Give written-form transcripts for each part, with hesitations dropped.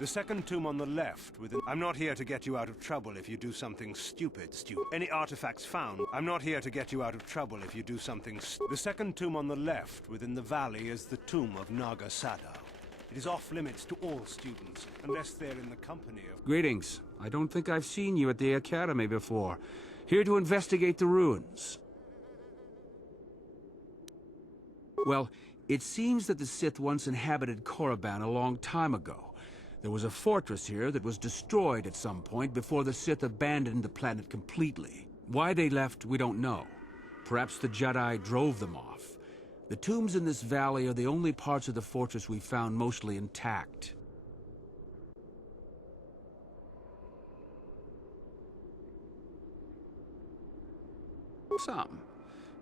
The second tomb on the left within... I'm not here to get you out of trouble if you do something stupid. Any artifacts found? I'm not here to get you out of trouble if you do something The second tomb on the left within the valley is the tomb of Naga Sadao. It is off limits to all students, unless they're in the company of... Greetings. I don't think I've seen you at the Academy before. Here to investigate the ruins. Well, it seems that the Sith once inhabited Korriban a long time ago. There was a fortress here that was destroyed at some point before the Sith abandoned the planet completely. Why they left, we don't know. Perhaps the Jedi drove them off. The tombs in this valley are the only parts of the fortress we found mostly intact. Some.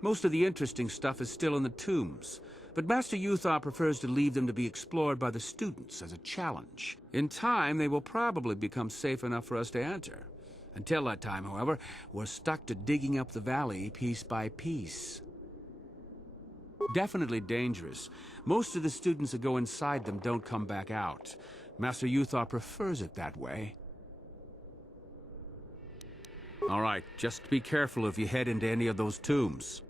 Most of the interesting stuff is still in the tombs. But Master Uthar prefers to leave them to be explored by the students as a challenge. In time, they will probably become safe enough for us to enter. Until that time, however, we're stuck to digging up the valley piece by piece. Definitely dangerous. Most of the students that go inside them don't come back out. Master Uthar prefers it that way. All right, just be careful if you head into any of those tombs.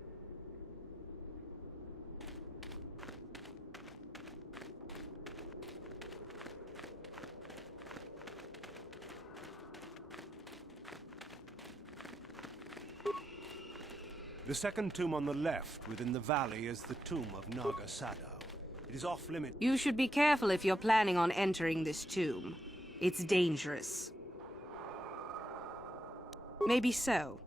The second tomb on the left within the valley is the tomb of Naga Sadao. It is off limit. You should be careful if you're planning on entering this tomb. It's dangerous. Maybe so,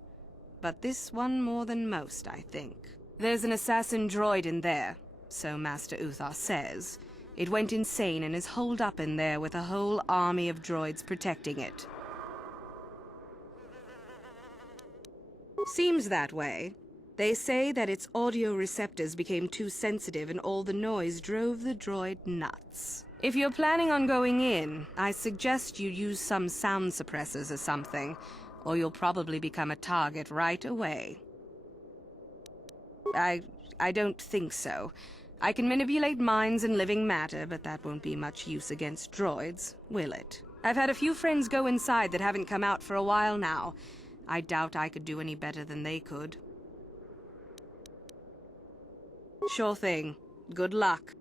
but this one more than most, I think. There's an assassin droid in there, so Master Uthar says. It went insane and is holed up in there with a whole army of droids protecting it. Seems that way. They say that its audio receptors became too sensitive and all the noise drove the droid nuts. If you're planning on going in, I suggest you use some sound suppressors or something, or you'll probably become a target right away. I don't think so. I can manipulate minds and living matter, but that won't be much use against droids, will it? I've had a few friends go inside that haven't come out for a while now. I doubt I could do any better than they could. Sure thing. Good luck.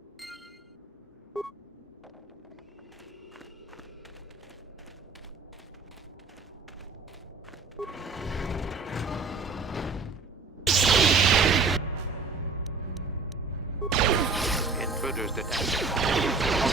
Intruders detected.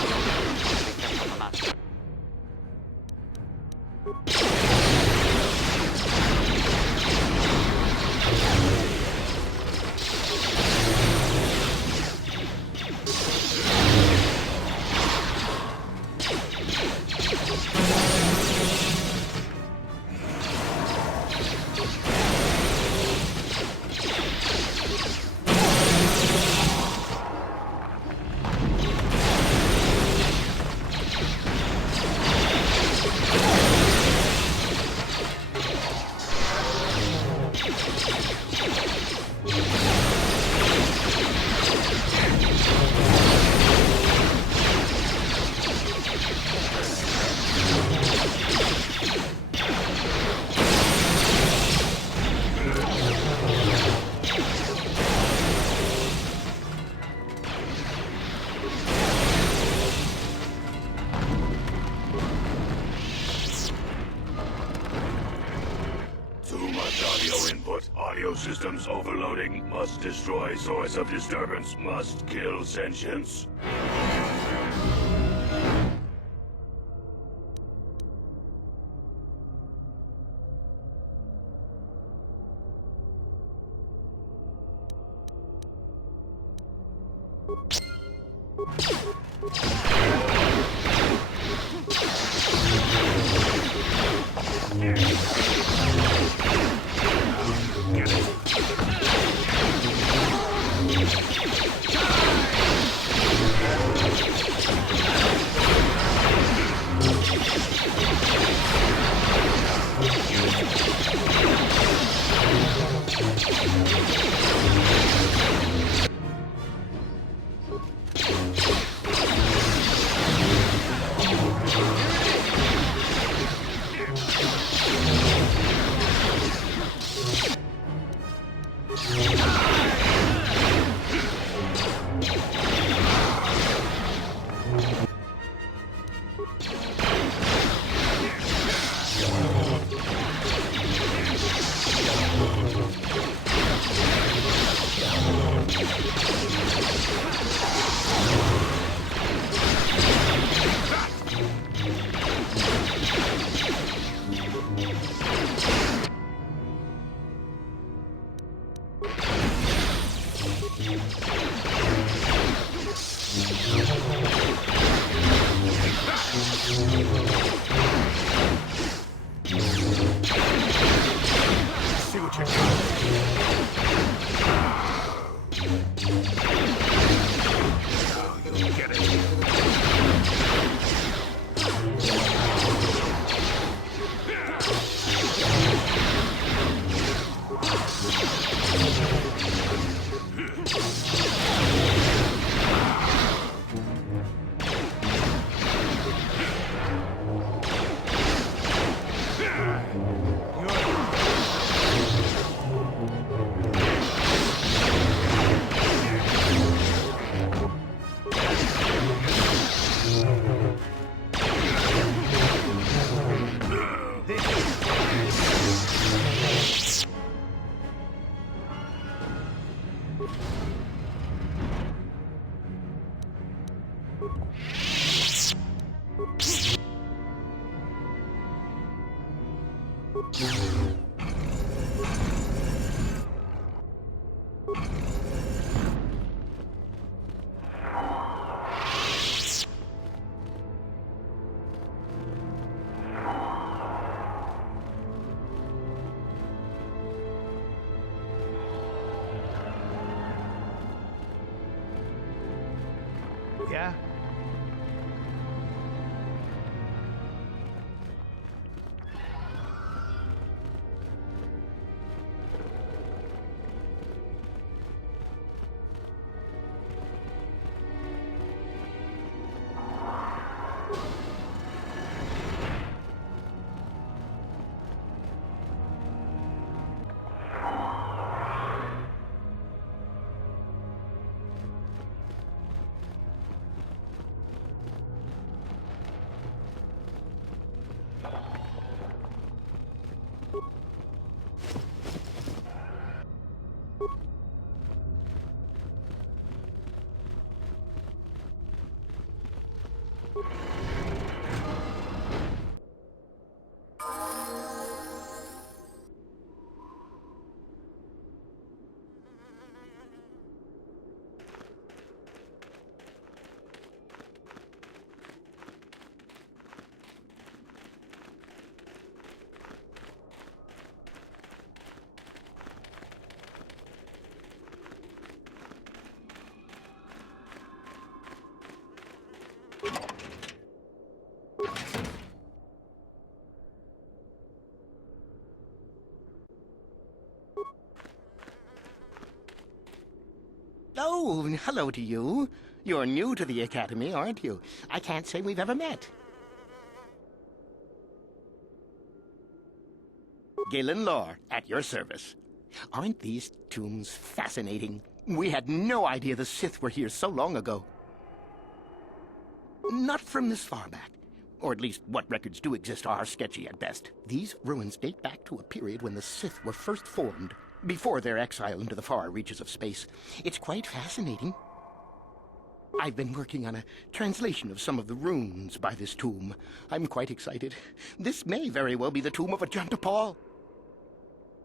Audio systems overloading. Must destroy source of disturbance. Must kill sentience. Yeah? Oh, hello to you. You're new to the Academy, aren't you? I can't say we've ever met. Galen Lore, at your service. Aren't these tombs fascinating? We had no idea the Sith were here so long ago. Not from this far back. Or at least what records do exist are sketchy at best. These ruins date back to a period when the Sith were first formed. before their exile into the far reaches of space. It's quite fascinating. I've been working on a translation of some of the runes by this tomb. I'm quite excited. This may very well be the tomb of Ajanta Paul.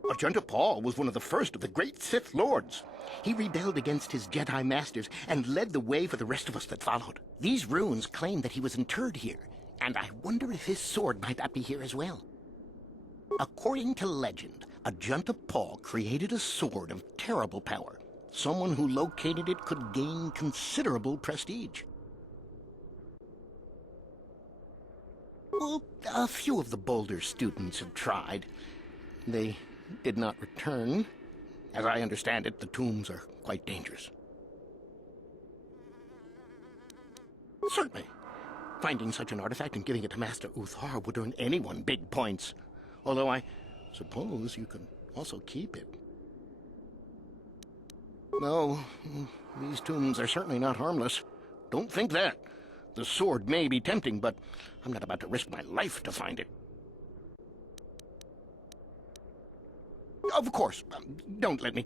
Ajanta Paul was one of the first of the great Sith Lords. He rebelled against his Jedi masters and led the way for the rest of us that followed. These runes claim that he was interred here, and I wonder if his sword might not be here as well. According to legend, Ajanta Paul created a sword of terrible power. Someone who located it could gain considerable prestige. Well, a few of the Boulder students have tried. They did not return. As I understand it, the tombs are quite dangerous. Certainly. Finding such an artifact and giving it to Master Uthar would earn anyone big points. Although I suppose you can also keep it. No, these tombs are certainly not harmless. Don't think that. The sword may be tempting, but I'm not about to risk my life to find it. Of course, don't let me...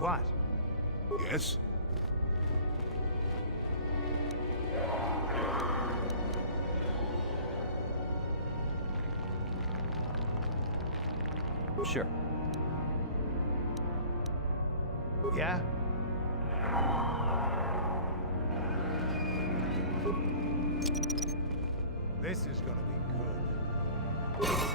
What? Yes? Sure. Yeah? This is gonna be good.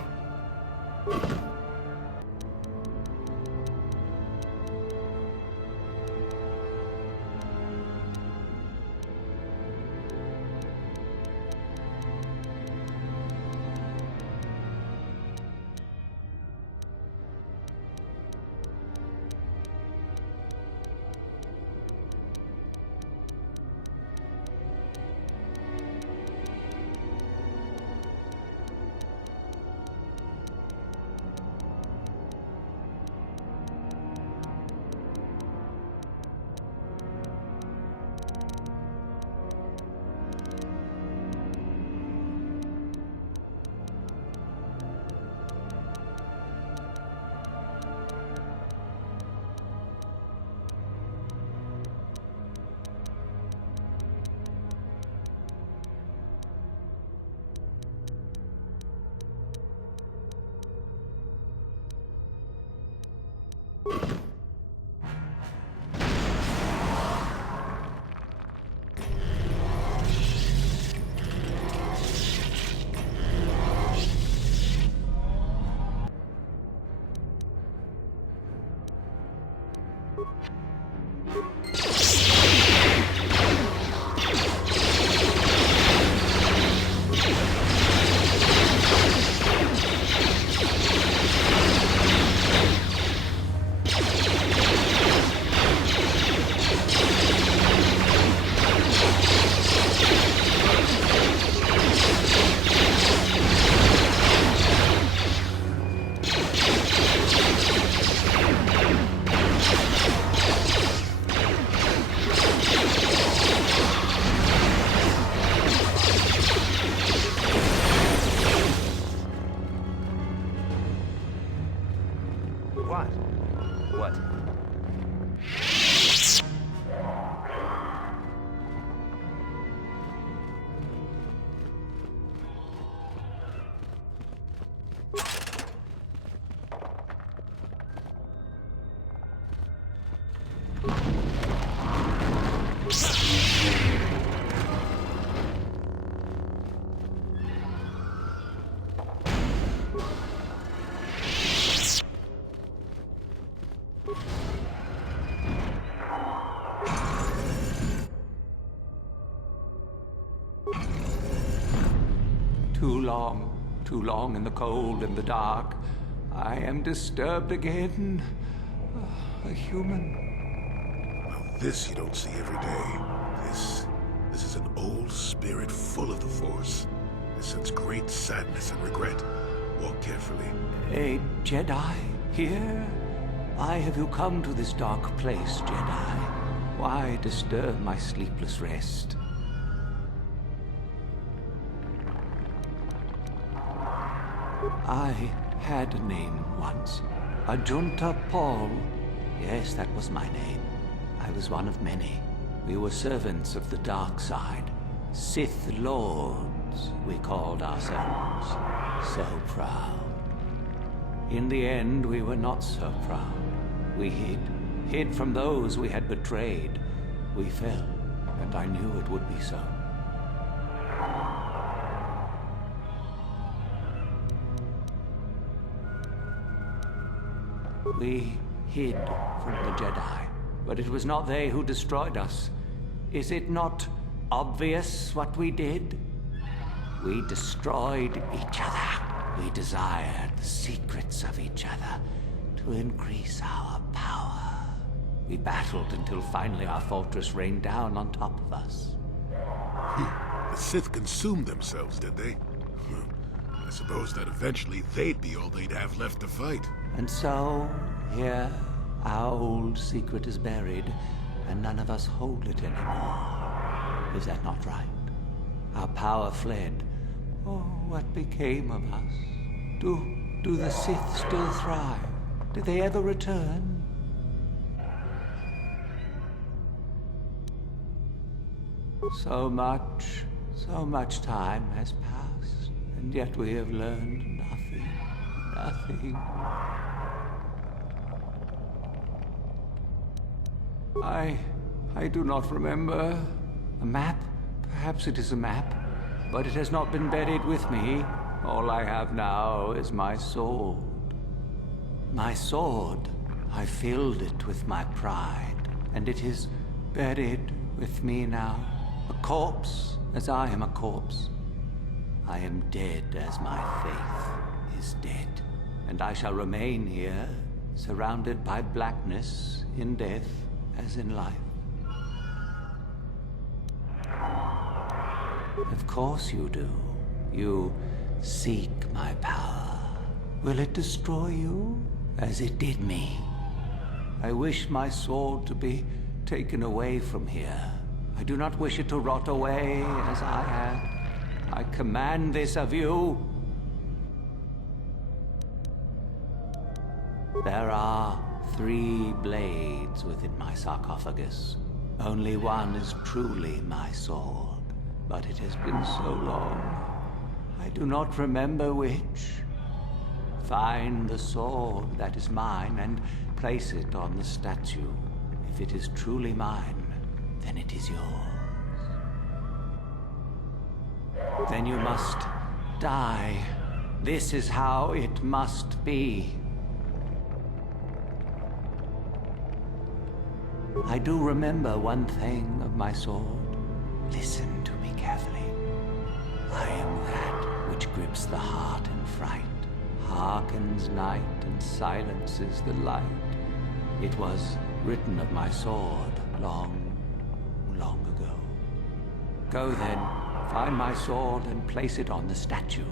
Too long in the cold and the dark. I am disturbed again. A human. Now this you don't see every day. This is an old spirit full of the Force. It sends great sadness and regret. Walk carefully. A Jedi here? Why have you come to this dark place, Jedi? Why disturb my sleepless rest? I had a name once. Ajunta Paul. Yes, that was my name. I was one of many. We were servants of the dark side. Sith Lords, we called ourselves. So proud. In the end, we were not so proud. We hid from those we had betrayed. We fell, and I knew it would be so. We hid from the Jedi, but it was not they who destroyed us. Is it not obvious what we did? We destroyed each other. We desired the secrets of each other to increase our power. We battled until finally our fortress rained down on top of us. The Sith consumed themselves, did they? I suppose that eventually they'd be all they'd have left to fight. And so, here, our old secret is buried, and none of us hold it anymore. Is that not right? Our power fled. Oh, what became of us? Do the Sith still thrive? Did they ever return? So much time has passed, and yet we have learned nothing. Nothing. I do not remember. A map? Perhaps it is a map. But it has not been buried with me. All I have now is my sword. My sword. I filled it with my pride, and it is buried with me now. A corpse, as I am a corpse. I am dead as my faith is dead. And I shall remain here, surrounded by blackness, in death as in life. Of course you do. You seek my power. Will it destroy you, as it did me? I wish my sword to be taken away from here. I do not wish it to rot away as I have. I command this of you. There are 3 blades within my sarcophagus. Only one is truly my sword. But it has been so long, I do not remember which. Find the sword that is mine and place it on the statue. If it is truly mine, then it is yours. Then you must die. This is how it must be. I do remember one thing of my sword. Listen to me carefully. I am that which grips the heart in fright, hearkens night and silences the light. It was written of my sword long ago. Go then, find my sword and place it on the statue.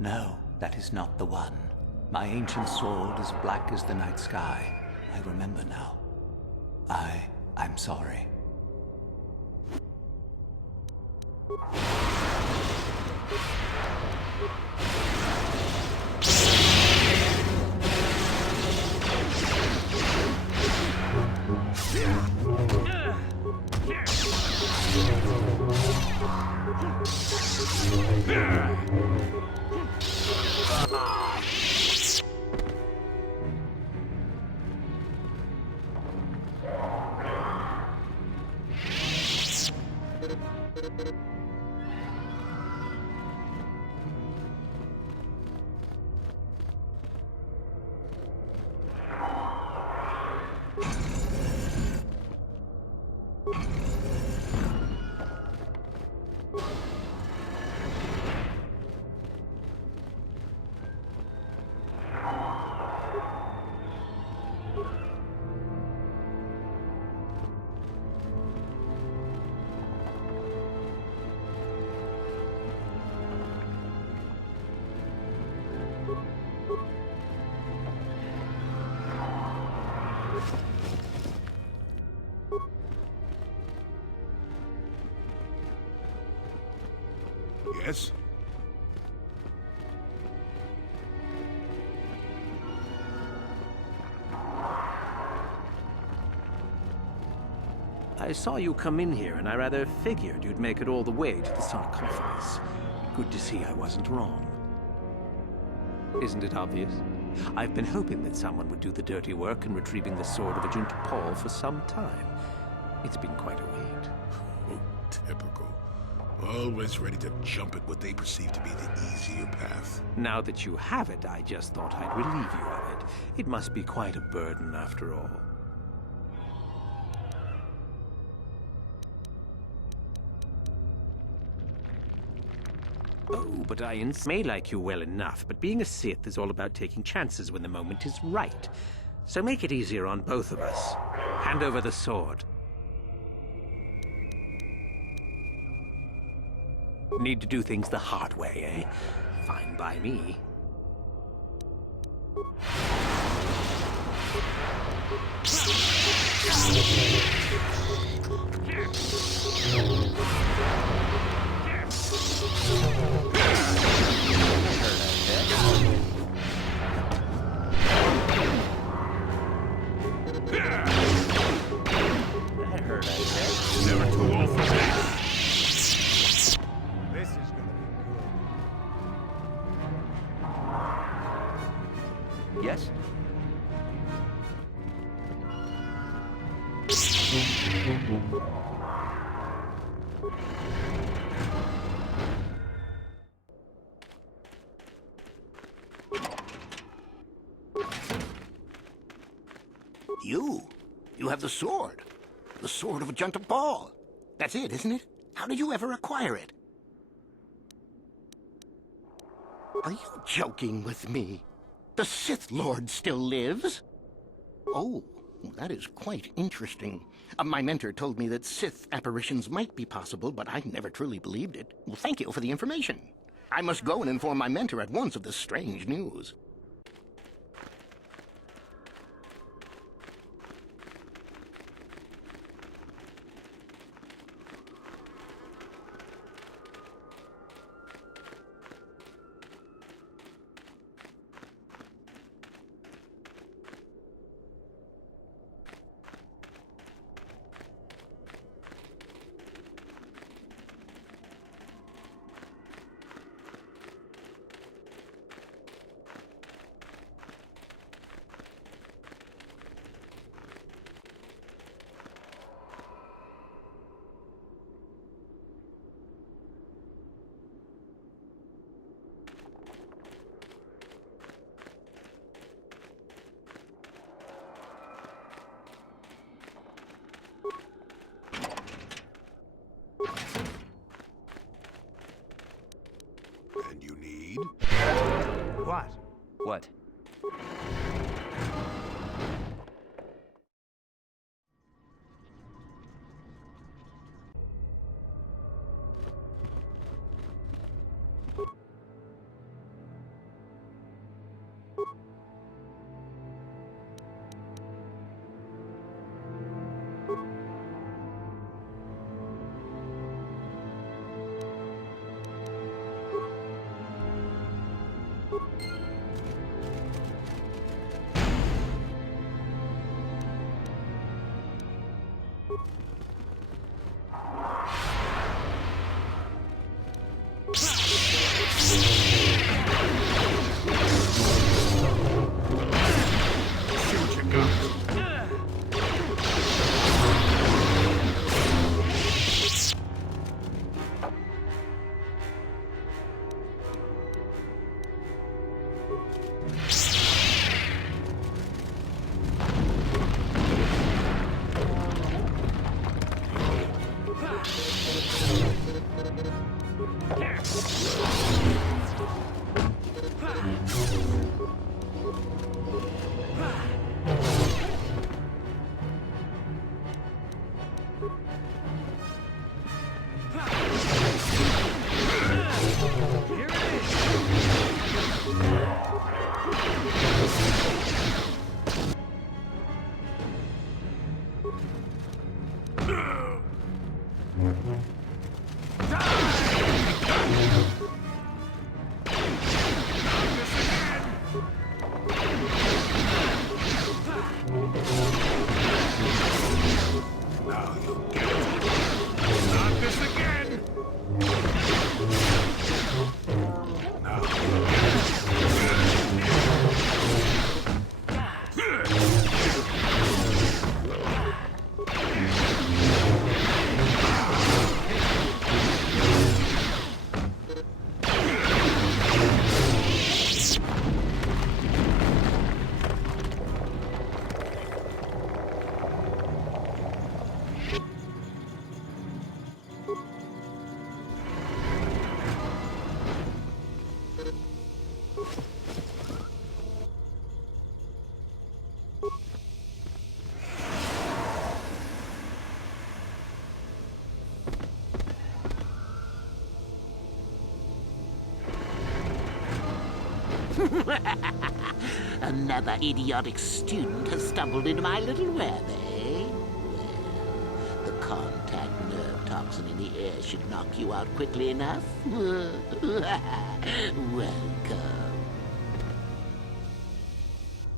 No, that is not the one. My ancient sword is black as the night sky. I remember now. I'm sorry. Yes? I saw you come in here, and I rather figured you'd make it all the way to the sarcophagus. Good to see I wasn't wrong. Isn't it obvious? I've been hoping that someone would do the dirty work in retrieving the sword of Agent Paul for some time. It's been quite a wait. Oh, typical. Always ready to jump at what they perceive to be the easier path. Now that you have it, I just thought I'd relieve you of it. It must be quite a burden after all. Oh, but I may like you well enough, but being a Sith is all about taking chances when the moment is right. So make it easier on both of us. Hand over the sword. Need to do things the hard way, eh? Fine by me. Never too old for that. This is gonna be good. Yes? You have the sword. The sword of Agent Paul. That's it, isn't it? How did you ever acquire it? Are you joking with me? The Sith Lord still lives? Oh, that is quite interesting. My mentor told me that Sith apparitions might be possible, but I never truly believed it. Well, thank you for the information. I must go and inform my mentor at once of this strange news. And you need? What? What? Another idiotic student has stumbled into my little web, eh? Well, the contact nerve toxin in the air should knock you out quickly enough. Welcome.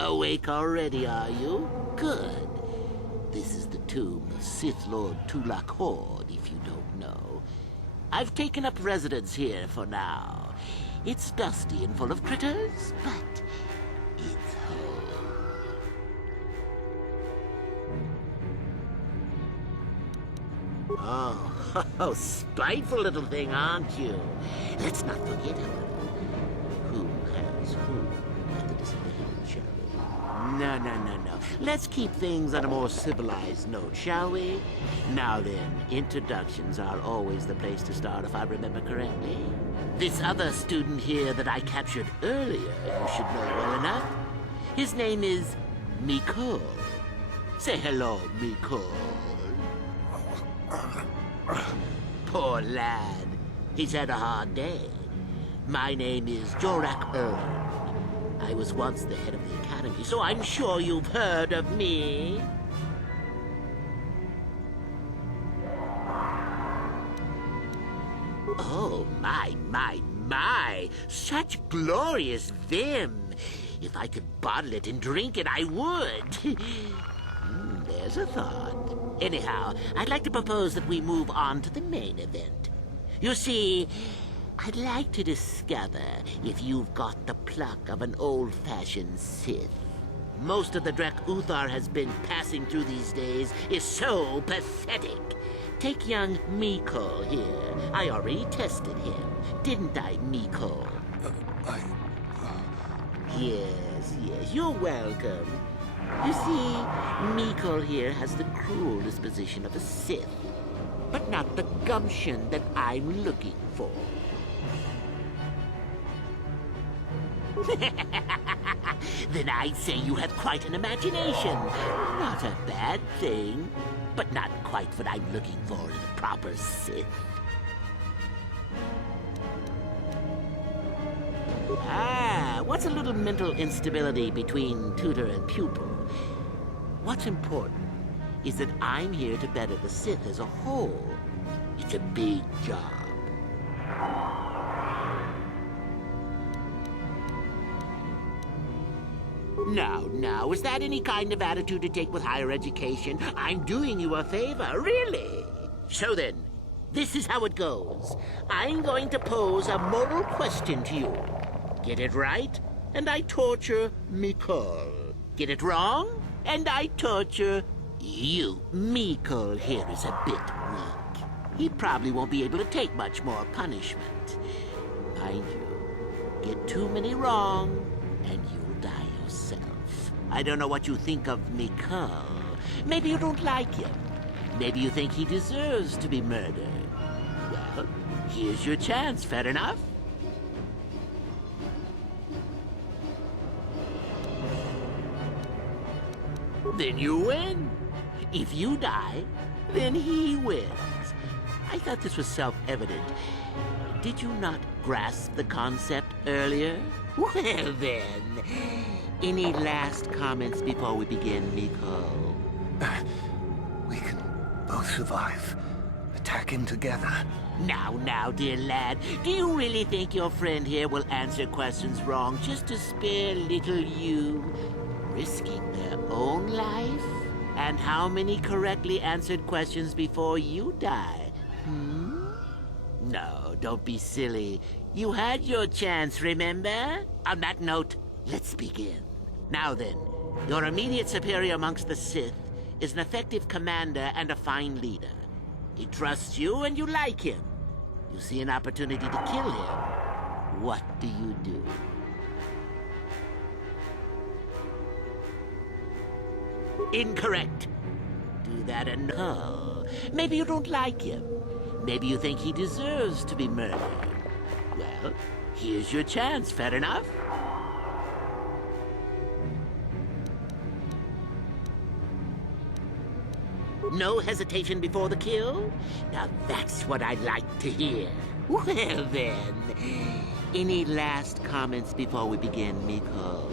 Awake already, are you? Good. This is the tomb of Sith Lord Tulak Horde, if you don't know. I've taken up residence here for now. It's dusty and full of critters, but it's home. Oh, spiteful little thing, aren't you? Let's not forget who has who at the display, shall we? No. Let's keep things on a more civilized note, shall we? Now then, introductions are always the place to start, if I remember correctly. This other student here that I captured earlier, you should know well enough. His name is Mikol. Say hello, Mikol. Poor lad. He's had a hard day. My name is Jorak Ern. I was once the head of the academy, so I'm sure you've heard of me. Oh, my. Such glorious vim. If I could bottle it and drink it, I would. There's a thought. Anyhow, I'd like to propose that we move on to the main event. You see, I'd like to discover if you've got the pluck of an old-fashioned Sith. Most of the Drek Uthar has been passing through these days is so pathetic. Take young Mikol here. I already tested him. Didn't I, Mikol? Yes, you're welcome. You see, Mikol here has the cruel disposition of a Sith, but not the gumption that I'm looking for. Then I'd say you have quite an imagination. Not a bad thing, but not quite what I'm looking for in a proper Sith. What's a little mental instability between tutor and pupil? What's important is that I'm here to better the Sith as a whole. It's a big job. Now, is that any kind of attitude to take with higher education? I'm doing you a favor, really. So then, this is how it goes. I'm going to pose a moral question to you. Get it right, and I torture Mikol. Get it wrong, and I torture you. Mikol here is a bit weak. He probably won't be able to take much more punishment. Mind you, get too many wrong, and you'll die yourself. I don't know what you think of Mikol. Maybe you don't like him. Maybe you think he deserves to be murdered. Well, here's your chance, fair enough? Then you win. If you die, then he wins. I thought this was self-evident. Did you not grasp the concept earlier? Well then, any last comments before we begin, Miko? We can both survive. Attacking together. Now, dear lad, do you really think your friend here will answer questions wrong just to spare little you, risking their own life? And how many correctly answered questions before you die? No, don't be silly. You had your chance, remember? On that note, let's begin. Now then, your immediate superior amongst the Sith is an effective commander and a fine leader. He trusts you and you like him. You see an opportunity to kill him. What do you do? Incorrect. Do that and no. Maybe you don't like him. Maybe you think he deserves to be murdered. Well, here's your chance, fair enough? No hesitation before the kill? Now that's what I like to hear. Well then, any last comments before we begin, Miko?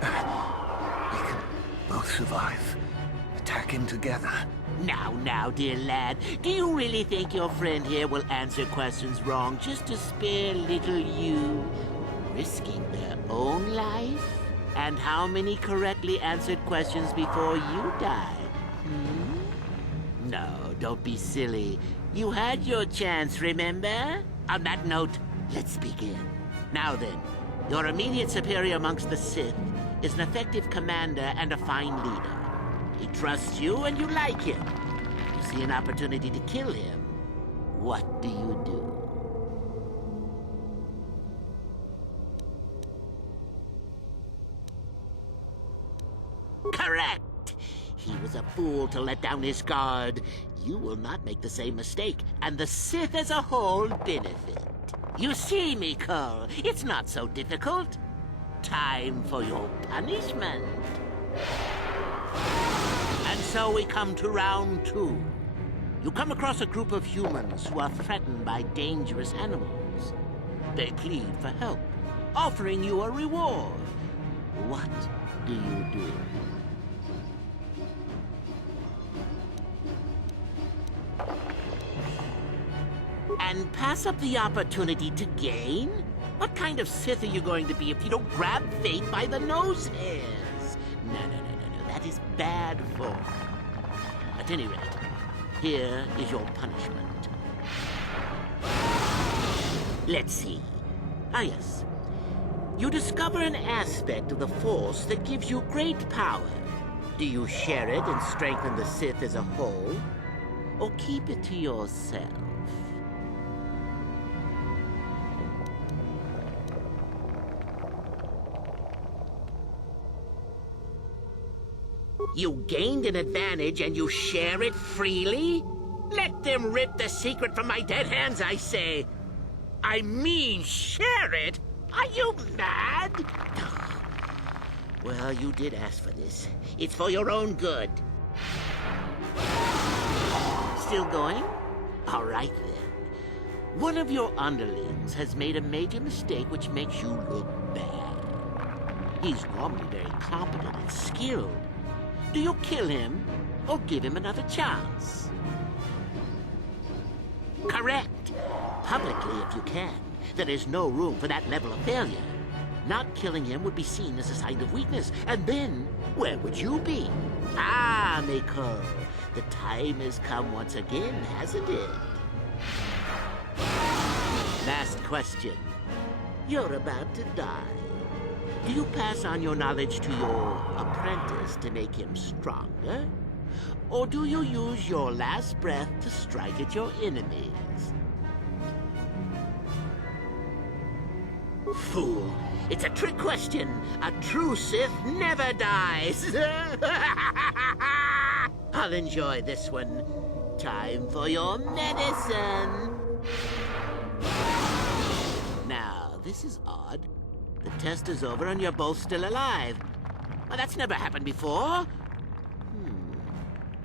We can both survive. Attacking together. Now, dear lad, do you really think your friend here will answer questions wrong just to spare little you, risking their own life? And how many correctly answered questions before you die? No, don't be silly. You had your chance, remember? On that note, let's begin. Now then, your immediate superior amongst the Sith is an effective commander and a fine leader. He trusts you and you like him. You see an opportunity to kill him. What do you do? Correct! He was a fool to let down his guard. You will not make the same mistake, and the Sith as a whole benefit. You see, Miko, it's not so difficult. Time for your punishment. And so we come to round 2. You come across a group of humans who are threatened by dangerous animals. They plead for help, offering you a reward. What do you do? And pass up the opportunity to gain? What kind of Sith are you going to be if you don't grab fate by the nose hairs? No. That is bad form. At any rate, here is your punishment. Let's see. Ah, yes. You discover an aspect of the Force that gives you great power. Do you share it and strengthen the Sith as a whole? Or keep it to yourself? You gained an advantage and you share it freely? Let them rip the secret from my dead hands, I say. I mean, share it? Are you mad? Well, you did ask for this. It's for your own good. Still going? All right, then. One of your underlings has made a major mistake which makes you look bad. He's normally very competent and skilled. Do you kill him, or give him another chance? Correct. Publicly, if you can. There is no room for that level of failure. Not killing him would be seen as a sign of weakness, and then, where would you be? Ah, Miko, the time has come once again, hasn't it? Last question. You're about to die. Do you pass on your knowledge to your apprentice to make him stronger? Or do you use your last breath to strike at your enemies? Fool! It's a trick question! A true Sith never dies! I'll enjoy this one. Time for your medicine! this is odd. The test is over and you're both still alive. Well, that's never happened before.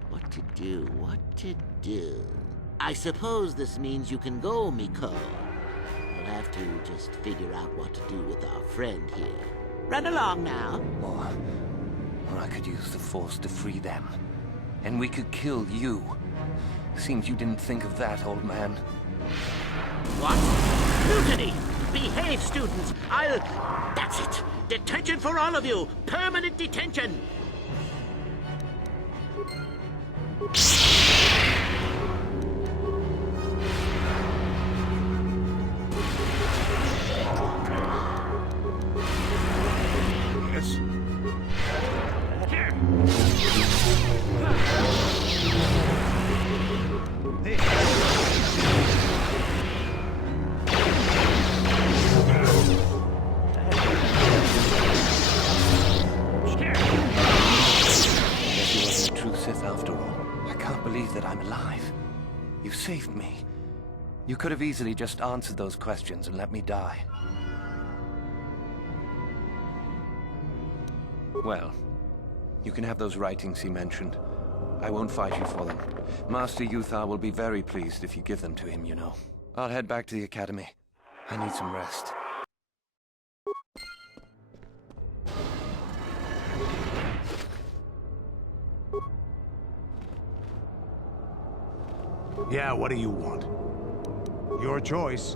What to do? What to do? I suppose this means you can go, Miko. We'll have to just figure out what to do with our friend here. Run along now. Or I could use the Force to free them. And we could kill you. Seems you didn't think of that, old man. What? Mutiny! Behave, students! That's it! Detention for all of you! Permanent detention! Yes. That I'm alive. You saved me. You could have easily just answered those questions and let me die. Well, you can have those writings he mentioned. I won't fight you for them. Master Yuthar will be very pleased if you give them to him, you know. I'll head back to the academy. I need some rest. Yeah, what do you want? Your choice.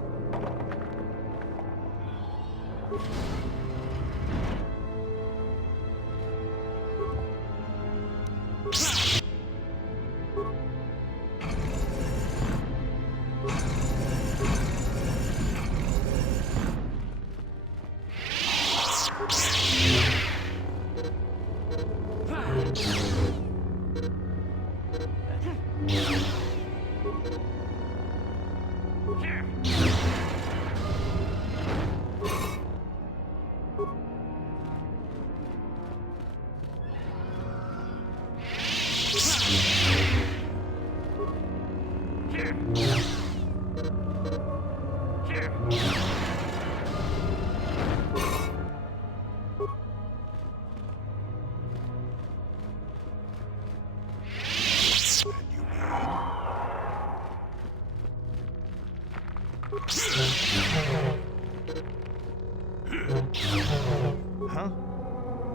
Huh?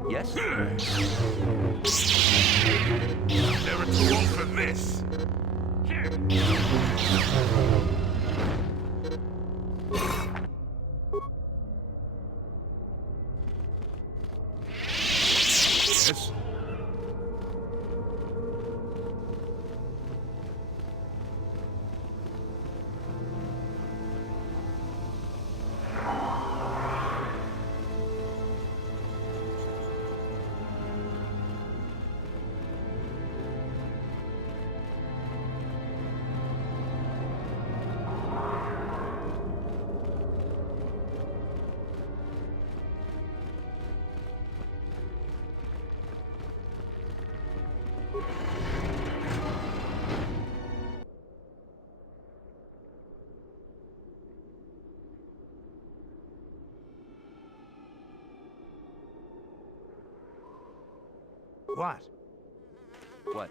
Yes? Never too old for this. Yes? What? What?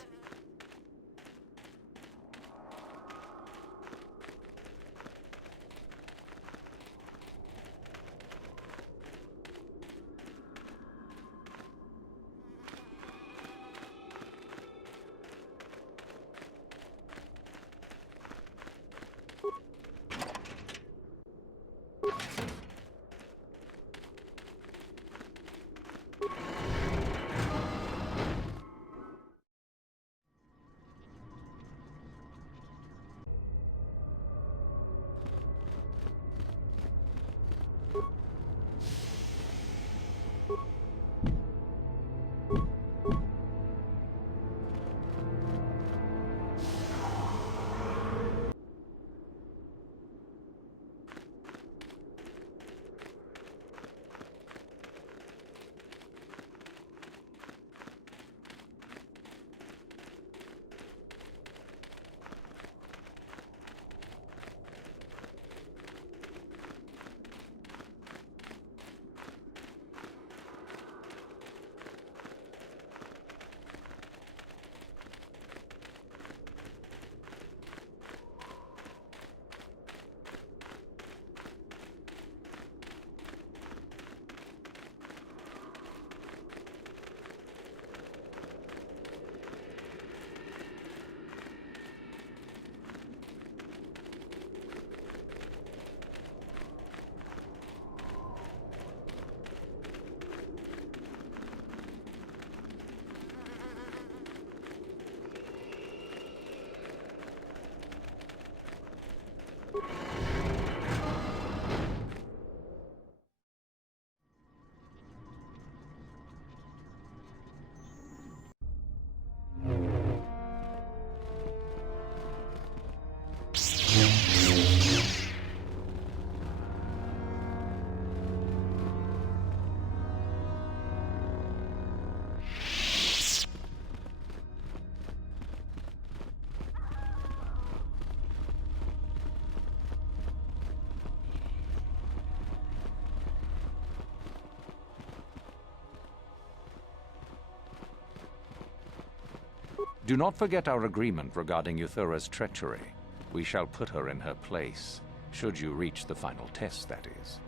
Do not forget our agreement regarding Euthura's treachery. We shall put her in her place, should you reach the final test, that is.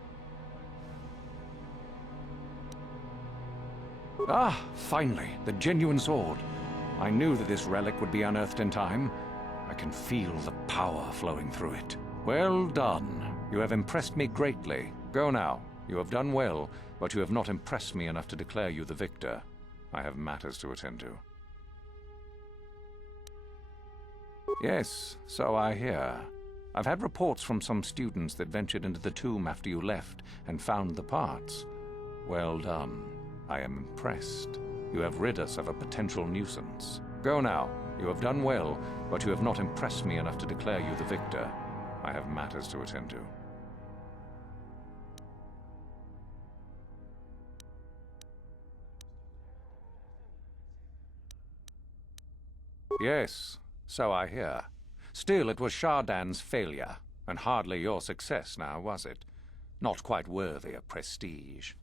Ah, finally, the genuine sword. I knew that this relic would be unearthed in time. I can feel the power flowing through it. Well done. You have impressed me greatly. Go now. You have done well, but you have not impressed me enough to declare you the victor. I have matters to attend to. Yes, so I hear. I've had reports from some students that ventured into the tomb after you left and found the parts. Well done. I am impressed. You have rid us of a potential nuisance. Go now. You have done well, but you have not impressed me enough to declare you the victor. I have matters to attend to. Yes, so I hear. Still, it was Shardan's failure, and hardly your success now, was it? Not quite worthy of prestige.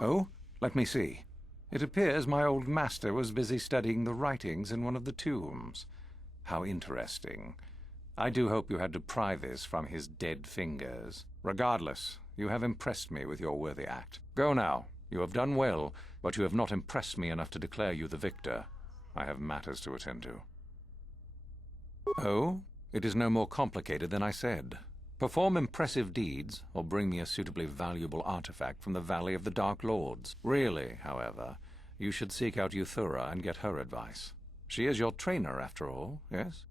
Oh, let me see. It appears my old master was busy studying the writings in one of the tombs. How interesting. I do hope you had to pry this from his dead fingers. Regardless, you have impressed me with your worthy act. Go now. You have done well, but you have not impressed me enough to declare you the victor. I have matters to attend to. Oh, it is no more complicated than I said. Perform impressive deeds, or bring me a suitably valuable artifact from the Valley of the Dark Lords. Really, however, you should seek out Euthura and get her advice. She is your trainer, after all, yes?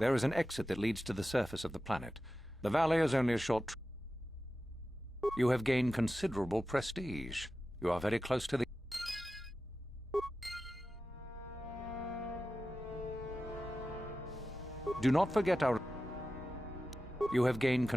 There is an exit that leads to the surface of the planet. The valley is only a short You have gained considerable prestige. You are very close to the... Do not forget our... You have gained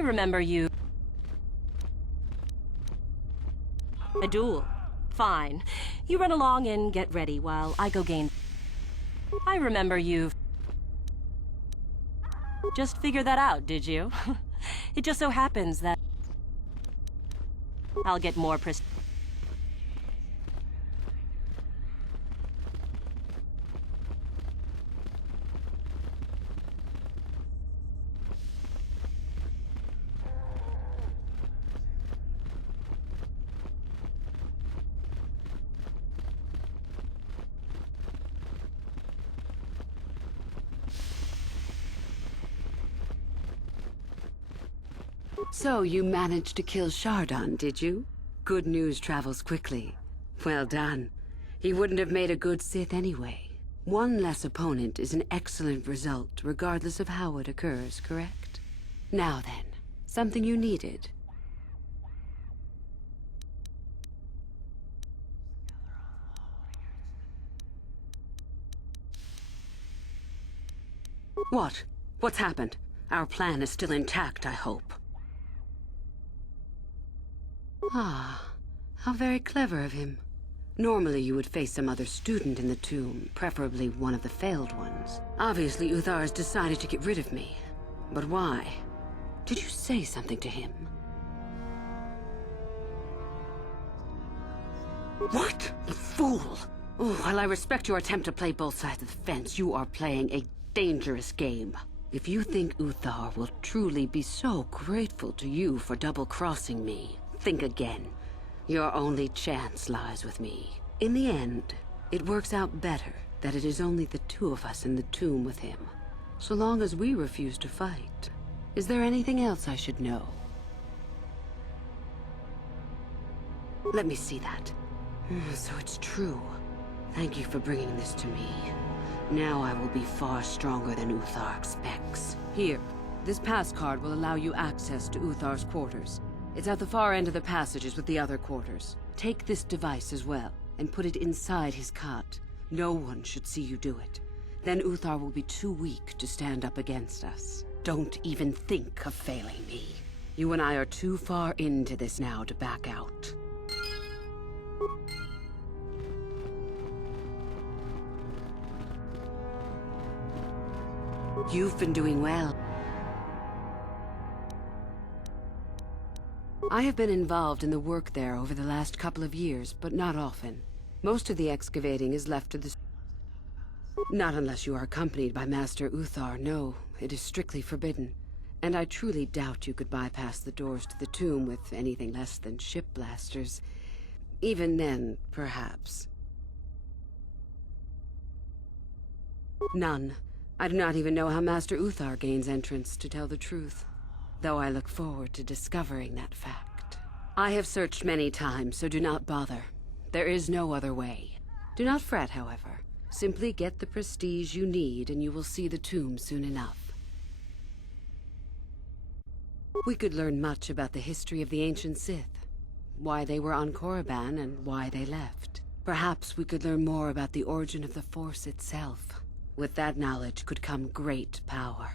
I remember you. A duel. Fine. You run along and get ready while I go gain. I remember you. Just figured that out, did you? It just so happens that I'll get more prestige. So you managed to kill Shardan, did you? Good news travels quickly. Well done. He wouldn't have made a good Sith anyway. One less opponent is an excellent result, regardless of how it occurs, correct? Now then, something you needed. What? What's happened? Our plan is still intact, I hope. Ah, how very clever of him. Normally you would face some other student in the tomb, preferably one of the failed ones. Obviously Uthar has decided to get rid of me. But why? Did you say something to him? What? You fool! Oh, while I respect your attempt to play both sides of the fence, you are playing a dangerous game. If you think Uthar will truly be so grateful to you for double-crossing me, think again. Your only chance lies with me. In the end, it works out better that it is only the two of us in the tomb with him, so long as we refuse to fight. Is there anything else I should know? Let me see that. So it's true. Thank you for bringing this to me. Now I will be far stronger than Uthar expects. Here, this pass card will allow you access to Uthar's quarters. It's at the far end of the passages with the other quarters. Take this device as well, and put it inside his cot. No one should see you do it. Then Uthar will be too weak to stand up against us. Don't even think of failing me. You and I are too far into this now to back out. You've been doing well. I have been involved in the work there over the last couple of years, but not often. Most of the excavating is left to the... Not unless you are accompanied by Master Uthar, no. It is strictly forbidden. And I truly doubt you could bypass the doors to the tomb with anything less than ship blasters. Even then, perhaps. None. I do not even know how Master Uthar gains entrance, to tell the truth. Though I look forward to discovering that fact. I have searched many times, so do not bother. There is no other way. Do not fret, however. Simply get the prestige you need, and you will see the tomb soon enough. We could learn much about the history of the ancient Sith. Why they were on Korriban, and why they left. Perhaps we could learn more about the origin of the Force itself. With that knowledge could come great power.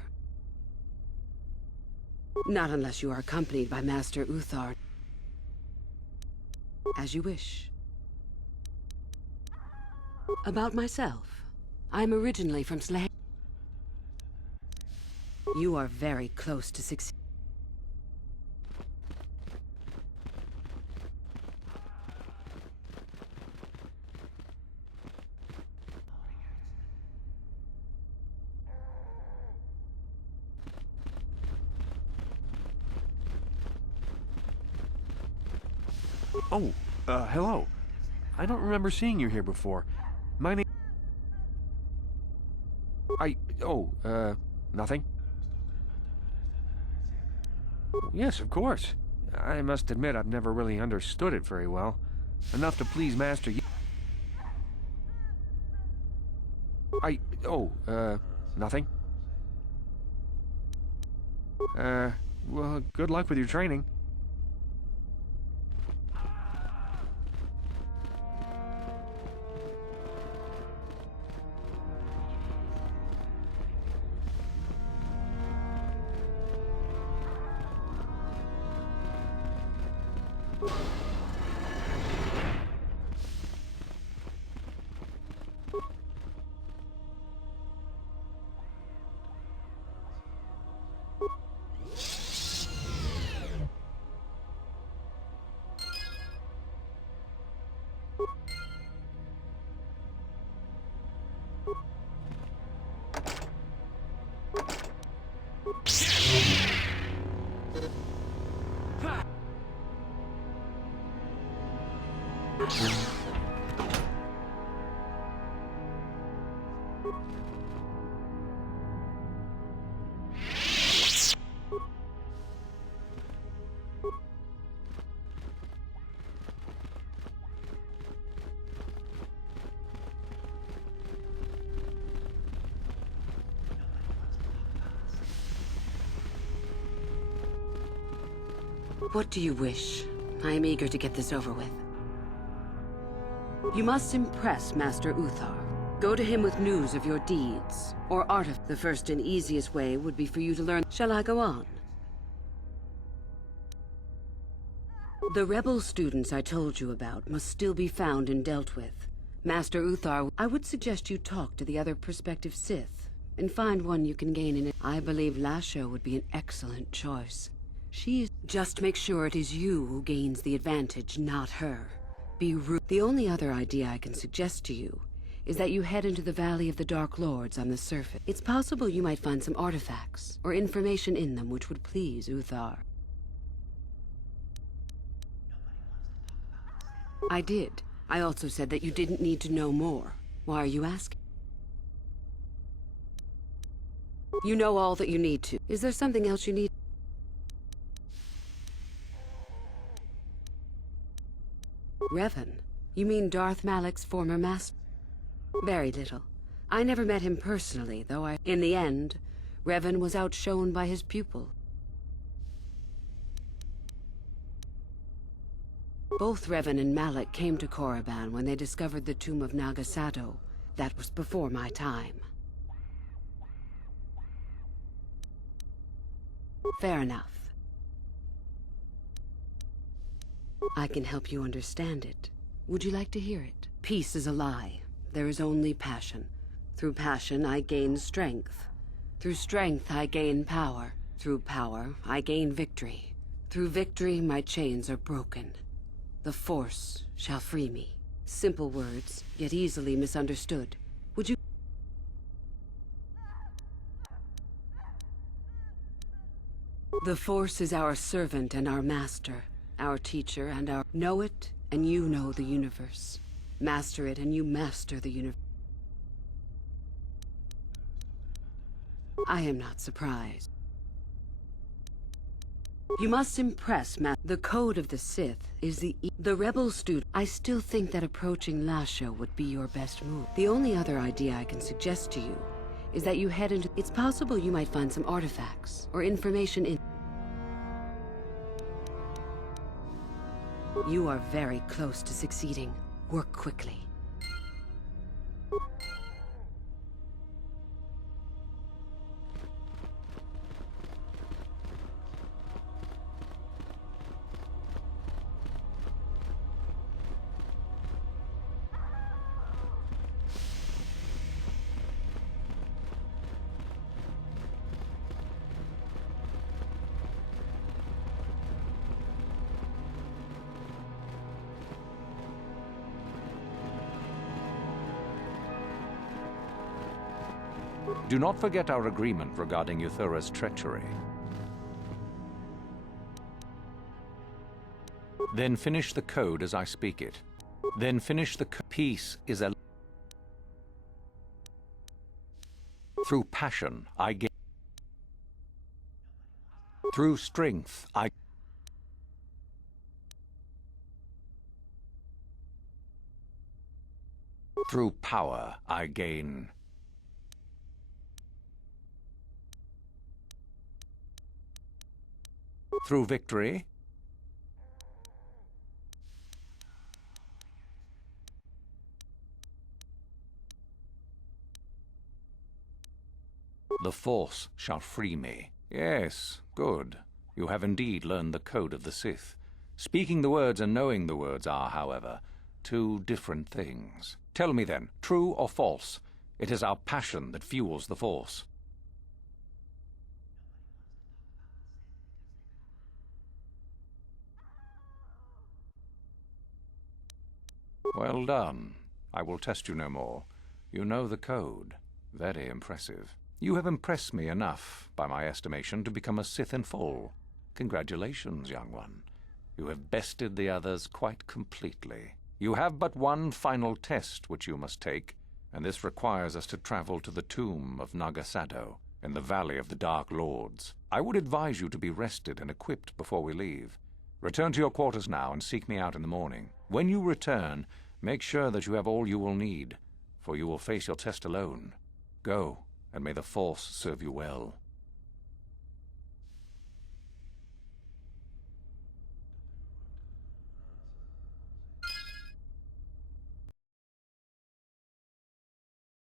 Not unless you are accompanied by Master Uthar. As you wish. About myself. I'm originally from Slay. You are very close to succeed. Oh, hello. I don't remember seeing you here before. My name... nothing? Yes, of course. I must admit I've never really understood it very well. Enough to please Master Yi... nothing? Well, good luck with your training. What do you wish? I am eager to get this over with. You must impress Master Uthar. Go to him with news of your deeds, or artifact. The first and easiest way would be for you to learn. Shall I go on? The rebel students I told you about must still be found and dealt with. Master Uthar, I would suggest you talk to the other prospective Sith, and find one you can gain in it. I believe Lasho would be an excellent choice. She is... Just make sure it is you who gains the advantage, not her. Be rude. The only other idea I can suggest to you is that you head into the Valley of the Dark Lords on the surface. It's possible you might find some artifacts, or information in them which would please Uthar. I did. I also said that you didn't need to know more. Why are you asking? You know all that you need to. Is there something else you need? Revan? You mean Darth Malak's former master? Very little. I never met him personally, though in the end, Revan was outshone by his pupil. Both Revan and Malak came to Korriban when they discovered the tomb of Nagasado. That was before my time. Fair enough. I can help you understand it. Would you like to hear it? Peace is a lie. There is only passion. Through passion, I gain strength. Through strength, I gain power. Through power, I gain victory. Through victory, my chains are broken. The Force shall free me. Simple words, yet easily misunderstood. Would you... The Force is our servant and our master. Our teacher and our... Know it, and you know the universe. Master it, and you master the universe. I am not surprised. You must impress The code of the Sith is the rebel student. I still think that approaching Lasho would be your best move. The only other idea I can suggest to you is that you head into... It's possible you might find some artifacts or information in... You are very close to succeeding. Work quickly. Do not forget our agreement regarding Euthura's treachery. Then finish the code as I speak it. Then finish the peace is a... Through passion, I gain... Through strength, I... Through power, I gain... Through victory, the Force shall free me. Yes, good. You have indeed learned the code of the Sith. Speaking the words and knowing the words are, however, two different things. Tell me then, true or false? It is our passion that fuels the Force. Well done. I will test you no more. You know the code. Very impressive. You have impressed me enough, by my estimation, to become a Sith in full. Congratulations, young one. You have bested the others quite completely. You have but one final test which you must take, and this requires us to travel to the tomb of Nagasado, in the Valley of the Dark Lords. I would advise you to be rested and equipped before we leave. Return to your quarters now and seek me out in the morning. When you return, make sure that you have all you will need, for you will face your test alone. Go, and may the Force serve you well.